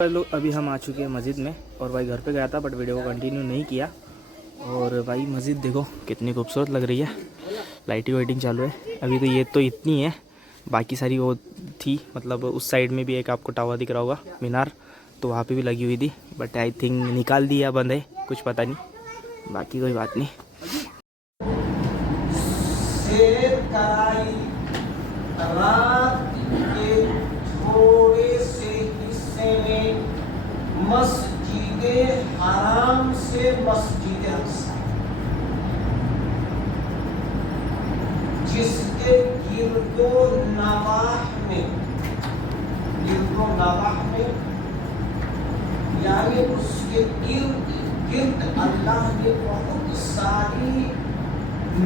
लोग अभी हम आ चुके हैं मस्जिद में और भाई घर पे गया था बट वीडियो को कंटिन्यू नहीं किया। और भाई मस्जिद देखो कितनी खूबसूरत लग रही है, लाइटिंग वाइटिंग चालू है। अभी तो ये तो इतनी है, बाकी सारी वो थी, मतलब उस साइड में भी एक आपको टावर दिख रहा होगा मीनार, तो वहाँ पे भी लगी हुई थी बट आई थिंक निकाल दिया, बंद है, कुछ पता नहीं, बाकी कोई बात नहीं। मस्जिदे हराम से मस्जिदे अक्सा, जिसके गिरदो नवाह में यानी उसके गिर्द अल्लाह ने बहुत सारी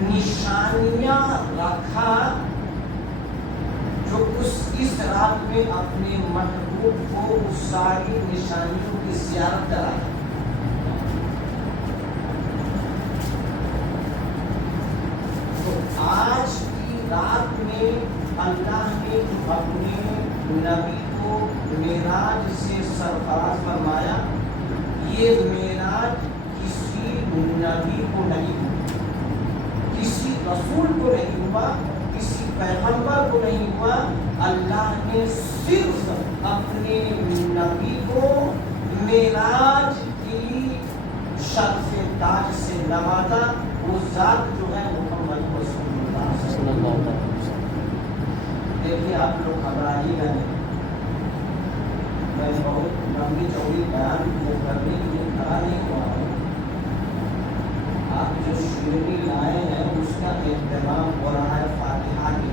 निशानियां रखा, जो इस रात में अपने महबूब को उस सारी निशानियों की ज़ियारत कराया। तो आज की रात में अल्लाह ने अपने नबी को मेराज से सरफराज फरमाया। ये मेराज किसी नबी को नहीं हुआ, किसी रसूल को नहीं हुआ, किसी पैगंबर को नहीं हुआ। अल्लाह ने सिर्फ अपने नबी को मेराज की शर्फ ताज से नवाजा। वो जात जो है मुहम्मद रसूलुल्लाह सल्लल्लाहु अलैहि वसल्लम। देखिए आप लोग घबराइएगा नहीं, मैं बहुत लंबी चौड़ी बयान करने के लिए खड़ा नहीं हुआ हूँ। आप जो शिरनी लाए हैं उसका एहतमाम हो रहा है फातिहा के,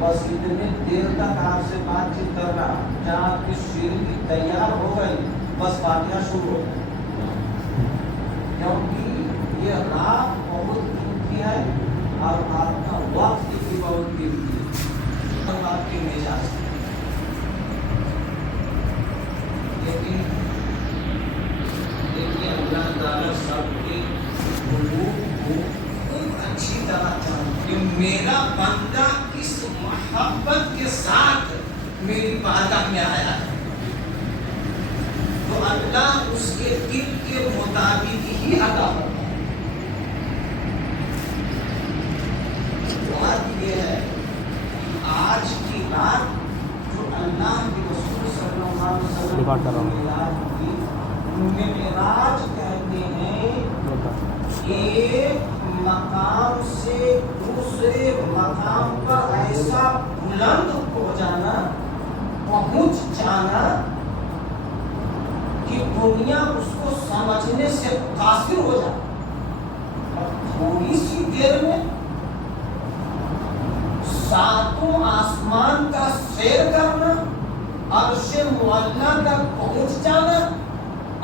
बस इतने देर तक आपसे बातचीत कर रहा, जहाँ आपकी शिरनी तैयार हो गई बस फातिहा शुरू हो गई, क्योंकि ये रात बहुत कीमती है और आपका वक्त भी बहुत कीमती है और आपकी मिजाज। लेकिन देखिए अल्लाह ताला सबके कुलूब को खूब अच्छी तरह जानते हैं। मेरा बंदा इस मोहब्बत के साथ मेरी बारगाह में आया है, तो अल्लाह उसके दिल के मुताबिक ही अदा करता है। बात ये है कि आज की रात जो अल्लाह के रसूल सल्लल्लाहु अलैहि वसल्लम मेराज कहते हैं, एक मकाम से दूसरे मकाम पर ऐसा बुलंद हो जाना, पहुंच जाना कि दुनिया उसको समझने से कासिर हो जाए। और थोड़ी सी देर में सातों आसमान का सैर करना, अर्श मुअल्ला तक पहुंच जाना,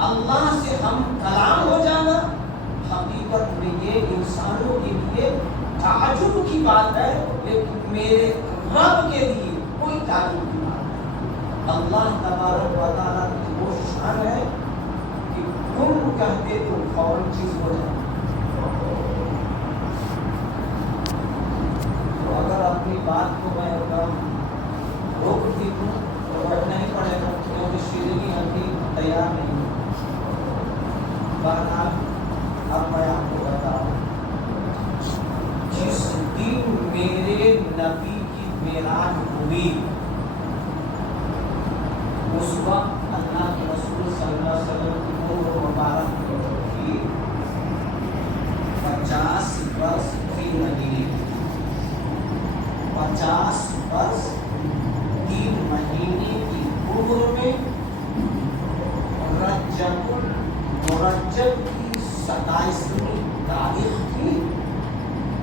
अल्लाह से हम कलाम हो जाना, हकीकत में ये इंसानों के लिए ताजुब की बात है, लेकिन मेरे रब के लिए कोई ताजुब की बात है। अल्लाह तबारक व तआला की वो शान है कि तुम कहते तो फौरन चीज हो जाए। तो अगर अपनी बात को मैं रोक दी दूँ तो बैठना ही पड़ेगा, क्योंकि शिरनी अभी तैयार नहीं है। अब मैं आपको बताऊं, जिस दिन मेरे नबी की मेराज हुई उस वक्त अल्लाह के रसूल सल्लल्लाहु अलैहि वसल्लम की उम्र मुबारक की 50 वर्ष 3 महीने, 50 वर्ष 3 महीने की उम्र में रजबुल मुरज्जब की 27वीं तारीख थी।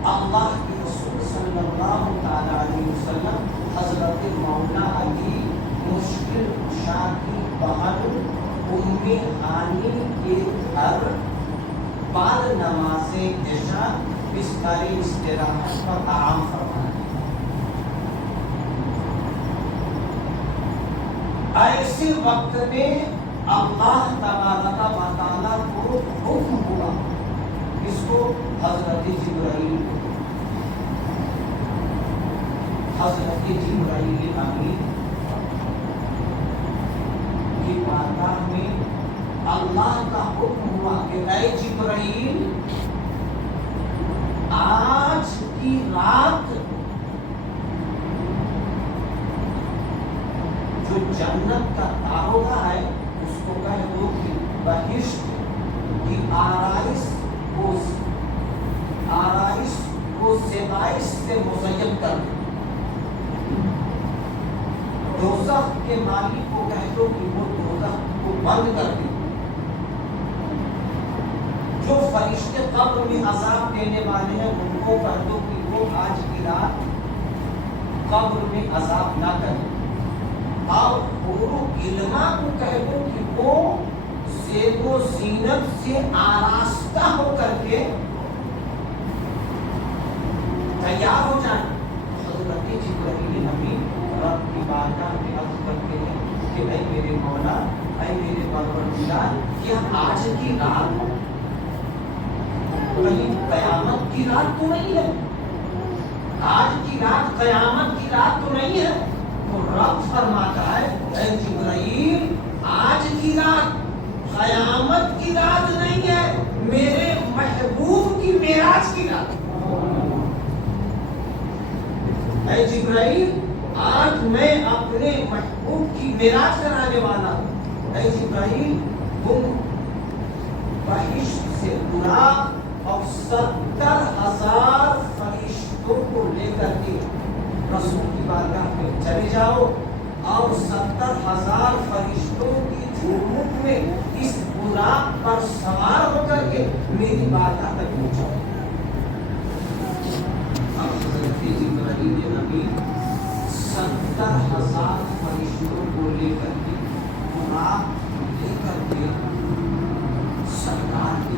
अल्लाह के रसूल सल्लल्लाहु अलैहि वसल्लम हज़रत मौला अली मुश्किल कुशा की बहन उम्मे हानी के घर बाद नमाज़े इशा बिस्तर इस्तिराहत पर आराम फरमाया। ऐसे वक्त में अल्लाह तबारक व तआला को हुक्म हुआ, इसको हज़रत जिब्राइल हज़रत जिब्राइल अमीन की अल्लाह का हुक्म हुआ कि ऐ जिब्राइल आज की रात जो जन्नत का दारोगा है उसको कह दो कि बहिश्त की आराइश को ज़ेबाइश से मुज़य्यन कर दो। दोज़ख के मालिक को कह दो कि वो दोज़ख को बंद कर दे। जो फरिश्ते कब्र में अज़ाब देने वाले हैं उनको कह दो कि वो आज की रात कब्र में अज़ाब ना करें। और हुरू इल्मा को कह दो कि वो ज़ेबो ज़ीनत से आरास्ता होकर के तैयार हो जाए। हज़रत जिब्राइल अमीन रब की बारगाह में अर्ज़ करते हैं कि ऐ मेरे मौला, ऐ मेरे परवरदिगार, क्या आज की रात कहीं क़यामत की रात तो नहीं है? आज की रात क़यामत की रात तो नहीं है? तो रब फरमाता है ऐ जिब्राइल आज की रात क़यामत की रात नहीं है, मेरे महबूब की मेराज की रात। ऐ जिब्राइल आज मैं अपने महबूब की मेराज कराने वाला हूँ। ऐ जिब्राइल तुम बहिश्त से पूरा और 70,000 फरिश्तों को लेकर के रसूल की बारगाह में चले जाओ और 70,000 फरिश्तों की झुमक में इस बुराक पर सवार होकर के मेरी बारगाह तक पहुंचाओ। अब हज़रत जिब्राइल अमीन 70,000 फरिश्तों को लेकर के बुराक लेकर के सरकार की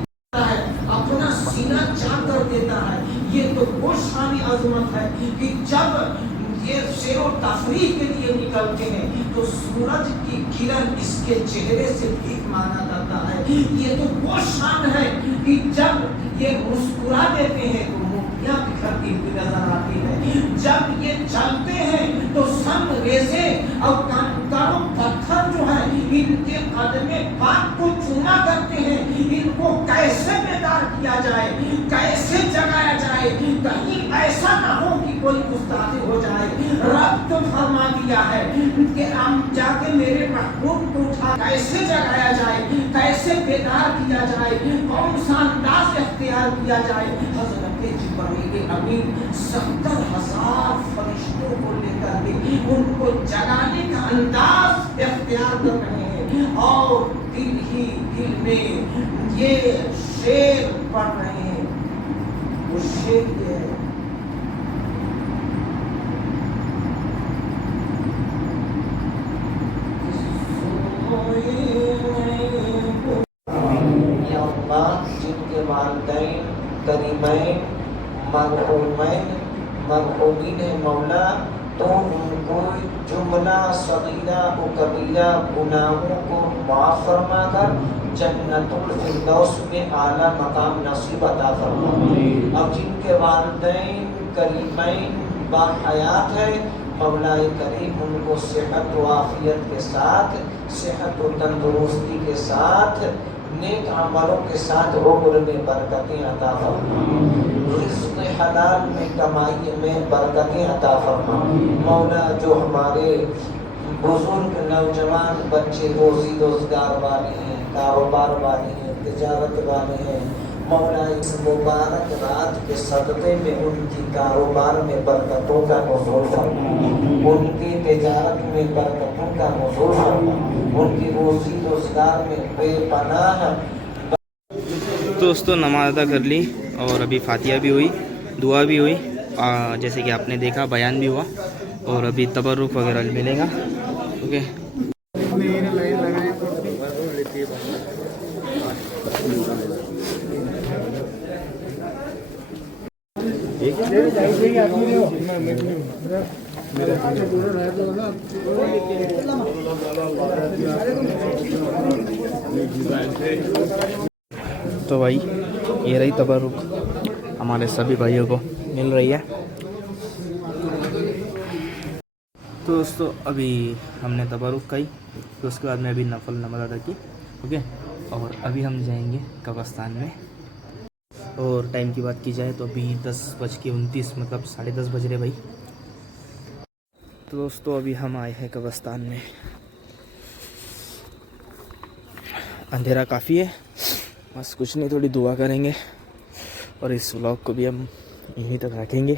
अपना सीना चाक कर देता है। ये तो वो शानी अजमत है कि जब ये शेरो तफरीह के लिए निकलते हैं तो सूरज की किरण इसके चेहरे से भीख मांगा करता है। ये तो वो शान है कि जब ये मुस्कुरा देते हैं तो मोतियां बिखरती हुई नजर आती है। जब ये चलते हैं तो सन रेसे और कंकरों पत्थर जो है इनके कदमे पाक को चूमा करते हैं। इनको कैसे बेदार किया जाए, कैसे जगाया जाए, कहीं ऐसा ना हो कि कोई गुस्ताखी हो जाए। रब तो फरमा दिया है कि हम जाके मेरे महबूब को उठा कैसे जगाया जाए, कैसे बेदार किया जाए, कौन सा अंदाज इख्तियार किया जाए। हज़रत जिब्राइल अमीन 70,000 फरिश्तों को लेकर के उनको जगाने का अंदाज इख्तियार कर रहे हैं और दिल ही दिल में ये शेर पढ़ रहे हैं। वो शेर ये है जिनके वालिदैन करीमैन मरहूमैन मरहूमीन है मौला, तो उनको जुमला सगीरा व कबीरा गुनाहों को माफ़ फरमा कर जन्नतुल फिरदौस में आला मकाम नसीब अता फरमा। अब जिनके वालिदैन करीमैन बाहयात है मौला करीम उनको सेहत व आफियत के साथ, सेहत व तंदुरुस्ती के साथ, नेक अमलों के साथ उम्र में बरकतें अता फरमा, रिज़्क़ हलाल में कमाई में बरकतें अता फरमा। मौला जो हमारे बुजुर्ग नौजवान बच्चे रोजी रोजगार वाले हैं, कारोबार वाले हैं, तिजारत वाले हैं, मौला इस मुबारक रात के सदक़े में उनकी कारोबार में बरकतों का नुज़ूल फरमा, उनकी तिजारत में बरकतों का नुज़ूल फरमा, उनकी रोज़ी रोज़गार में बेपनाह। दोस्तों नमाज़ अदा कर ली और अभी फातिहा भी हुई, दुआ भी हुई, जैसे कि आपने देखा बयान भी हुआ और अभी तबरुक वगैरह मिलेगा। ओके तो भाई ये रही तबरुक हमारे सभी भाइयों को मिल रही है। तो दोस्तों अभी हमने तबरुक खाई, तो उसके बाद में अभी नफल नमाज़ अदा की। ओके اور ابھی ہم جائیں گے قبرستان میں. اور ٹائم کی بات کی جائے تو ابھی 10:29 مطلب 10:30 بج رہے بھائی. تو دوستو ابھی ہم آئے ہیں قبرستان میں. اندھیرا کافی ہے, بس کچھ نہیں, تھوڑی دعا کریں گے اور اس ولاگ کو بھی ہم یہیں تک رکھیں گے.